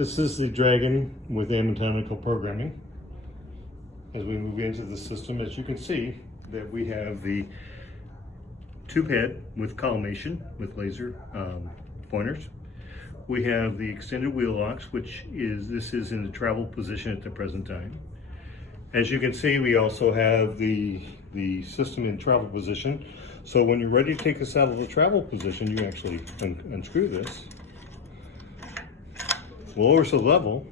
This is the Dragon with anatomical programming. As we move into the system, as you can see, that we have the tube head with collimation with laser pointers. We have the extended wheel locks, this is in the travel position at the present time. As you can see, we also have the system in travel position. So when you're ready to take this out of the travel position, you actually unscrew this, lowers the level,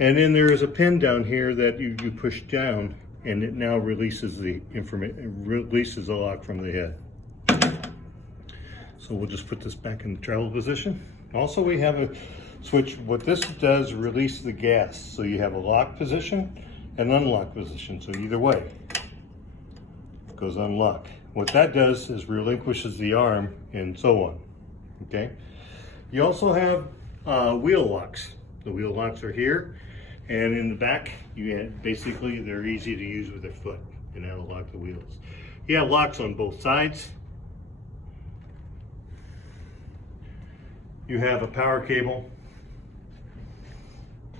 and then there is a pin down here that you push down, and it now releases the lock from the head. So we'll just put this back in the travel position. Also, we have a switch. What this does, release the gas. So you have a lock position and unlock position. So either way, it goes unlock. What that does is relinquishes the arm and so on, okay? You also have wheel locks. The wheel locks are here, and in the back, basically they're easy to use with their foot, and that'll lock the wheels. You have locks on both sides. You have a power cable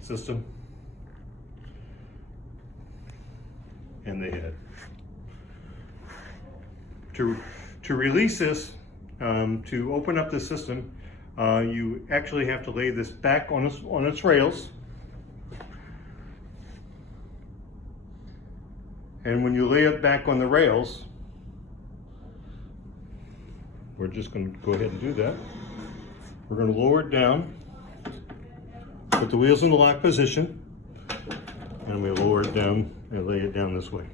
system and the head. To release this, to open up the system, you actually have to lay this back on its rails. And when you lay it back on the rails, we're just going to go ahead and do that. We're going to lower it down, put the wheels in the lock position, and we lower it down and lay it down this way.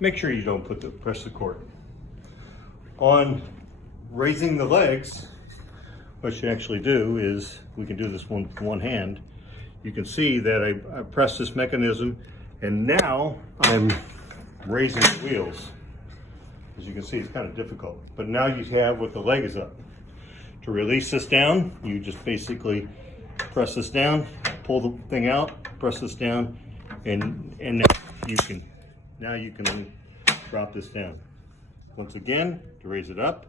Make sure you don't press the cord. On raising the legs, what you actually do is, we can do this with one hand. You can see that I press this mechanism, and now I'm raising the wheels. As you can see, it's kind of difficult, but now you have what the leg is up. To release this down, you just basically press this down, pull the thing out, press this down, and now you can drop this down. Once again, to raise it up,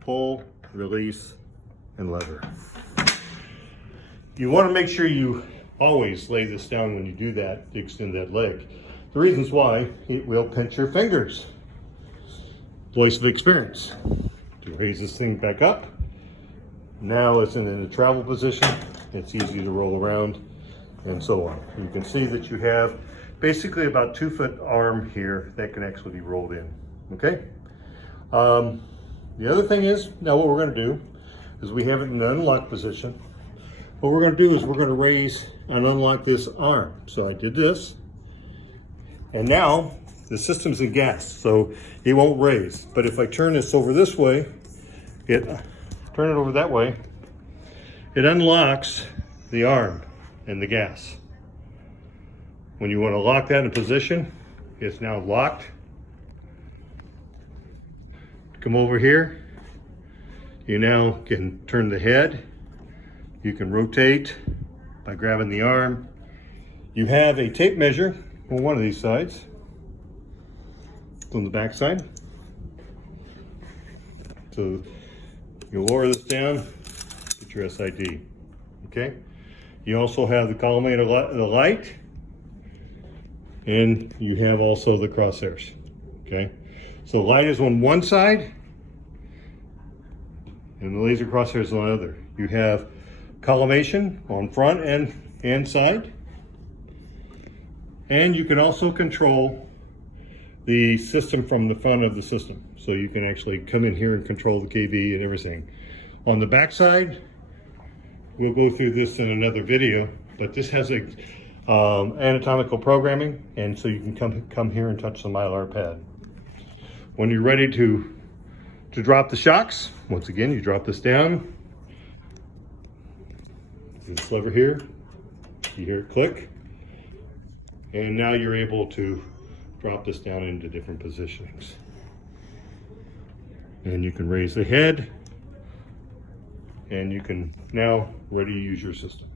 pull, release, and lever. You want to make sure you always lay this down when you do that to extend that leg. The reasons why, it will pinch your fingers. Voice of experience. To raise this thing back up, now it's in a travel position, it's easy to roll around, and so on. You can see that you have basically about 2 foot arm here that can actually be rolled in, okay? The other thing is, now what we're going to do is we have it in an unlock position. What we're going to do is we're going to raise and unlock this arm. So I did this, and now the system's in gas, so it won't raise. But if I turn this over this way, turn it over that way, it unlocks the arm and the gas. When you want to lock that in position, it's now locked. Come over here, you now can turn the head. You can rotate by grabbing the arm. You have a tape measure on one of these sides. On the back side. So you lower this down, get your SID, okay? You also have the collimator, the light, and you have also the crosshairs, okay? So light is on one side, and the laser crosshairs on the other. You have collimation on front and side, and you can also control the system from the front of the system. So you can actually come in here and control the KV and everything. On the back side, we'll go through this in another video, but this has a anatomical programming, and so you can come here and touch the Mylar pad. When you're ready to drop the shocks, once again, you drop this down. This lever here, you hear it click, and now you're able to drop this down into different positionings. And you can raise the head, and you can now ready to use your system.